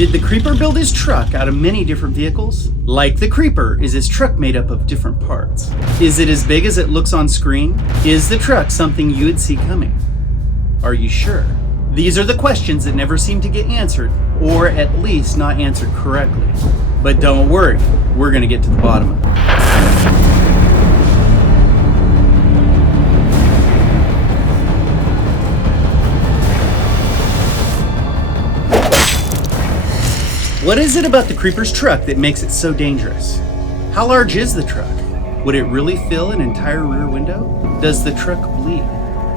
Did the Creeper build his truck out of many different vehicles? Like the Creeper, is his truck made up of different parts? Is it as big as it looks on screen? Is the truck something you would see coming? Are you sure? These are the questions that never seem to get answered, or at least not answered correctly. But don't worry, we're gonna get to the bottom of it. What is it about the Creeper's truck that makes it so dangerous? How large is the truck? Would it really fill an entire rear window? Does the truck bleed?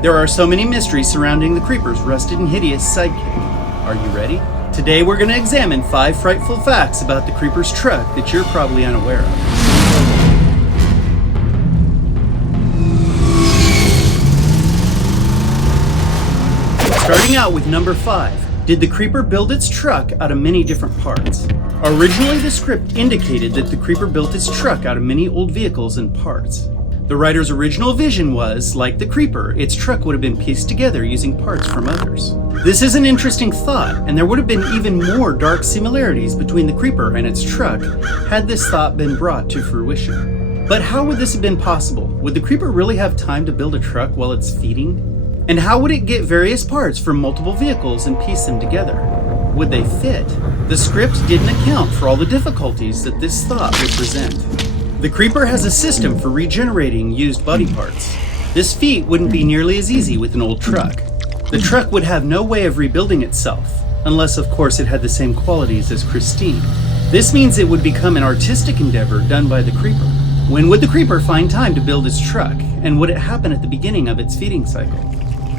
There are so many mysteries surrounding the Creeper's rusted and hideous sidekick. Are you ready? Today we're going to examine 5 frightful facts about the Creeper's truck that you're probably unaware of. Starting out with number 5. Did the Creeper build its truck out of many different parts? Originally, the script indicated that the Creeper built its truck out of many old vehicles and parts. The writer's original vision was, like the Creeper, its truck would have been pieced together using parts from others. This is an interesting thought, and there would have been even more dark similarities between the Creeper and its truck had this thought been brought to fruition. But how would this have been possible? Would the Creeper really have time to build a truck while it's feeding? And how would it get various parts from multiple vehicles and piece them together? Would they fit? The script didn't account for all the difficulties that this thought would present. The Creeper has a system for regenerating used body parts. This feat wouldn't be nearly as easy with an old truck. The truck would have no way of rebuilding itself, unless of course it had the same qualities as Christine. This means it would become an artistic endeavor done by the Creeper. When would the Creeper find time to build its truck, and would it happen at the beginning of its feeding cycle?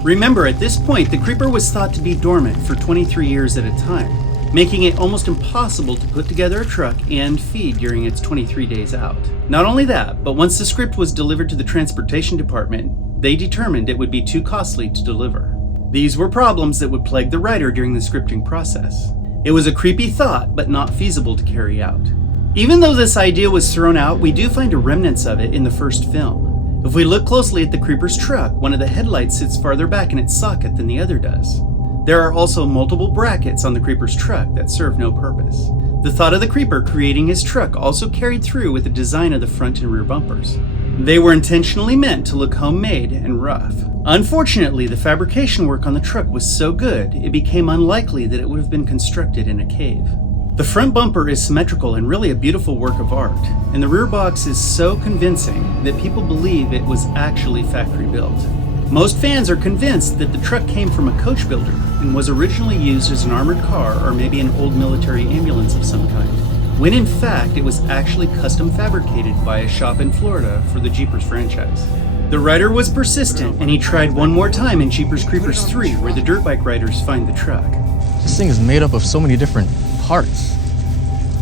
Remember, at this point, the Creeper was thought to be dormant for 23 years at a time, making it almost impossible to put together a truck and feed during its 23 days out. Not only that, but once the script was delivered to the transportation department, they determined it would be too costly to deliver. These were problems that would plague the writer during the scripting process. It was a creepy thought, but not feasible to carry out. Even though this idea was thrown out, we do find a remnants of it in the first film. If we look closely at the Creeper's truck, one of the headlights sits farther back in its socket than the other does. There are also multiple brackets on the Creeper's truck that serve no purpose. The thought of the Creeper creating his truck also carried through with the design of the front and rear bumpers. They were intentionally meant to look homemade and rough. Unfortunately, the fabrication work on the truck was so good, it became unlikely that it would have been constructed in a cave. The front bumper is symmetrical and really a beautiful work of art, and the rear box is so convincing that people believe it was actually factory built. Most fans are convinced that the truck came from a coach builder and was originally used as an armored car or maybe an old military ambulance of some kind, when in fact it was actually custom fabricated by a shop in Florida for the Jeepers franchise. The writer was persistent, and he tried one more time in Jeepers Creepers 3, where the dirt bike riders find the truck. This thing is made up of so many different parts.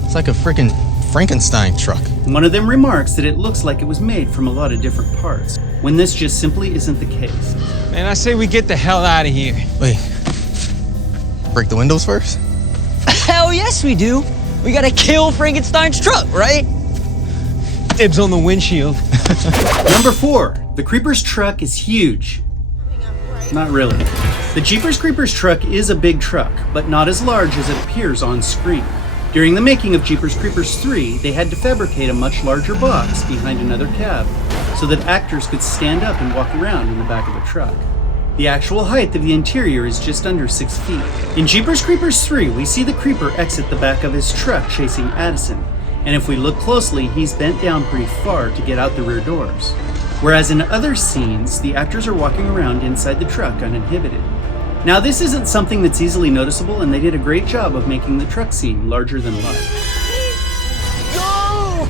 It's like a freaking Frankenstein truck. One of them remarks that it looks like it was made from a lot of different parts, when this just simply isn't the case. Man, I say we get the hell out of here. Wait, break the windows first? Hell yes we do. We gotta kill Frankenstein's truck, right? Dibs on the windshield. Number 4. The Creeper's truck is huge. Not really. The Jeepers Creepers truck is a big truck, but not as large as it appears on screen. During the making of Jeepers Creepers 3, they had to fabricate a much larger box behind another cab so that actors could stand up and walk around in the back of the truck. The actual height of the interior is just under 6 feet. In Jeepers Creepers 3, we see the Creeper exit the back of his truck chasing Addison, and if we look closely, he's bent down pretty far to get out the rear doors. Whereas in other scenes, the actors are walking around inside the truck uninhibited. Now, this isn't something that's easily noticeable, and they did a great job of making the truck scene larger than life. Go!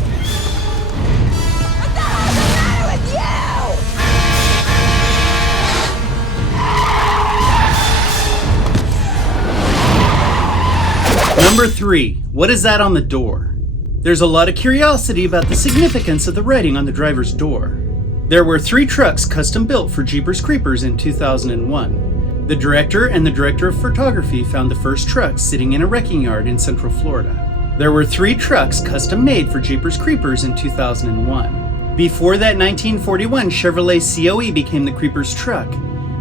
What the hell's the matter with you? Number 3. What is that on the door? There's a lot of curiosity about the significance of the writing on the driver's door. There were 3 trucks custom built for Jeepers Creepers in 2001. The director and the director of photography found the first truck sitting in a wrecking yard in Central Florida. There were 3 trucks custom made for Jeepers Creepers in 2001. Before that 1941 Chevrolet COE became the Creepers truck,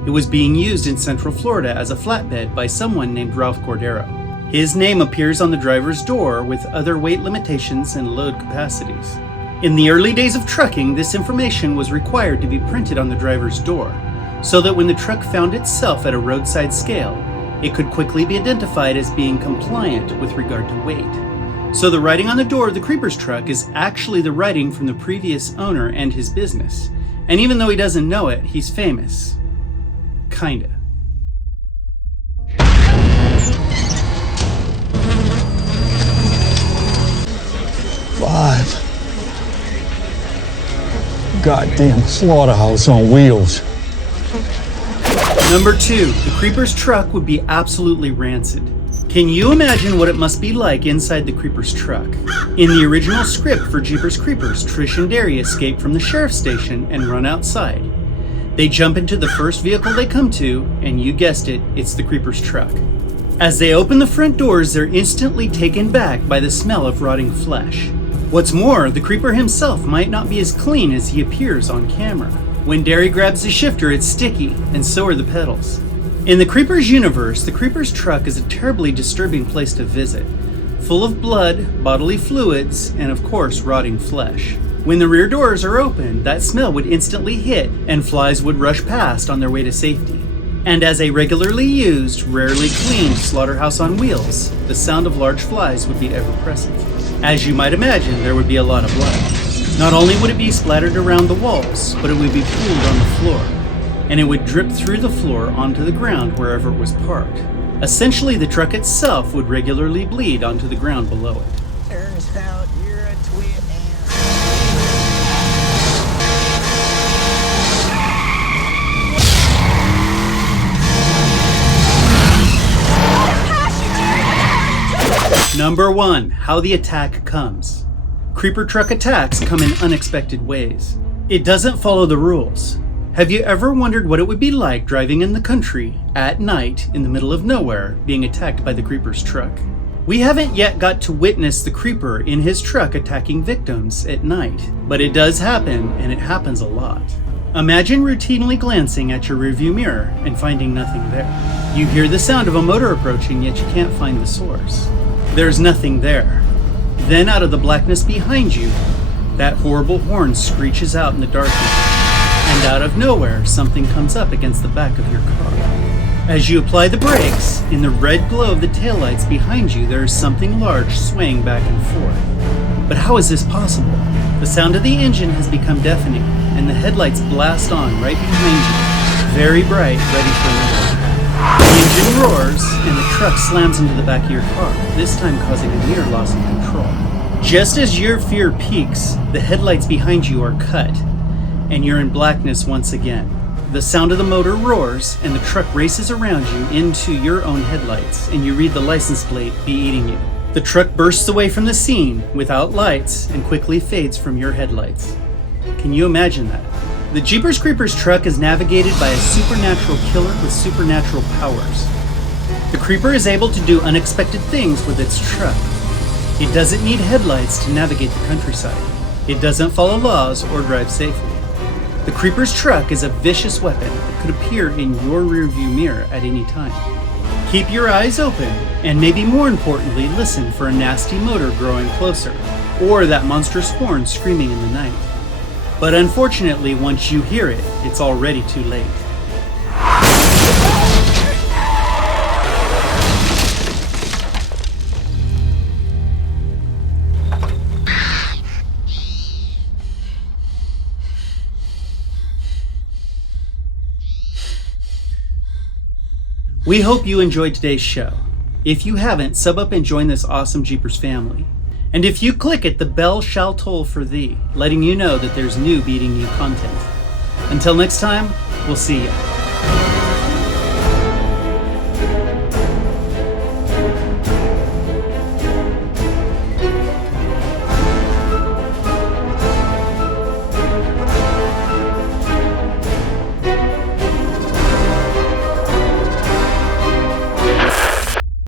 it was being used in Central Florida as a flatbed by someone named Ralph Cordero. His name appears on the driver's door with other weight limitations and load capacities. In the early days of trucking, this information was required to be printed on the driver's door, so that when the truck found itself at a roadside scale, it could quickly be identified as being compliant with regard to weight. So the writing on the door of the Creeper's truck is actually the writing from the previous owner and his business. And even though he doesn't know it, he's famous. Kinda. Five. Goddamn slaughterhouse on wheels. Number 2, the Creeper's truck would be absolutely rancid. Can you imagine what it must be like inside the Creeper's truck? In the original script for Jeepers Creepers, Trish and Darry escape from the sheriff's station and run outside. They jump into the first vehicle they come to, and you guessed it, it's the Creeper's truck. As they open the front doors, they're instantly taken back by the smell of rotting flesh. What's more, the Creeper himself might not be as clean as he appears on camera. When Darry grabs the shifter, it's sticky, and so are the pedals. In the Creeper's universe, the Creeper's truck is a terribly disturbing place to visit, full of blood, bodily fluids, and of course, rotting flesh. When the rear doors are open, that smell would instantly hit, and flies would rush past on their way to safety. And as a regularly used, rarely cleaned slaughterhouse on wheels, the sound of large flies would be ever present. As you might imagine, there would be a lot of blood. Not only would it be splattered around the walls, but it would be pooled on the floor, and it would drip through the floor onto the ground wherever it was parked. Essentially, the truck itself would regularly bleed onto the ground below it. Turns out you're a twin. Number 1, how the attack comes. Creeper truck attacks come in unexpected ways. It doesn't follow the rules. Have you ever wondered what it would be like driving in the country at night in the middle of nowhere being attacked by the Creeper's truck? We haven't yet got to witness the Creeper in his truck attacking victims at night, but it does happen, and it happens a lot. Imagine routinely glancing at your rearview mirror and finding nothing there. You hear the sound of a motor approaching, yet you can't find the source. There's nothing there. Then out of the blackness behind you, that horrible horn screeches out in the darkness, and out of nowhere, something comes up against the back of your car. As you apply the brakes, in the red glow of the taillights behind you, there is something large swaying back and forth. But how is this possible? The sound of the engine has become deafening, and the headlights blast on right behind you, very bright, ready for another. The engine roars, and the truck slams into the back of your car, this time causing a near loss of control. Just as your fear peaks, the headlights behind you are cut, and you're in blackness once again. The sound of the motor roars, and the truck races around you into your own headlights, and you read the license plate be eating you. The truck bursts away from the scene without lights and quickly fades from your headlights. Can you imagine that? The Jeepers Creepers truck is navigated by a supernatural killer with supernatural powers. The Creeper is able to do unexpected things with its truck. It doesn't need headlights to navigate the countryside. It doesn't follow laws or drive safely. The Creeper's truck is a vicious weapon that could appear in your rearview mirror at any time. Keep your eyes open, and maybe more importantly, listen for a nasty motor growing closer, or that monstrous horn screaming in the night. But unfortunately, once you hear it, it's already too late. We hope you enjoyed today's show. If you haven't, sub up and join this awesome Jeepers family. And if you click it, the bell shall toll for thee, letting you know that there's new BEATNGU content. Until next time, we'll see ya.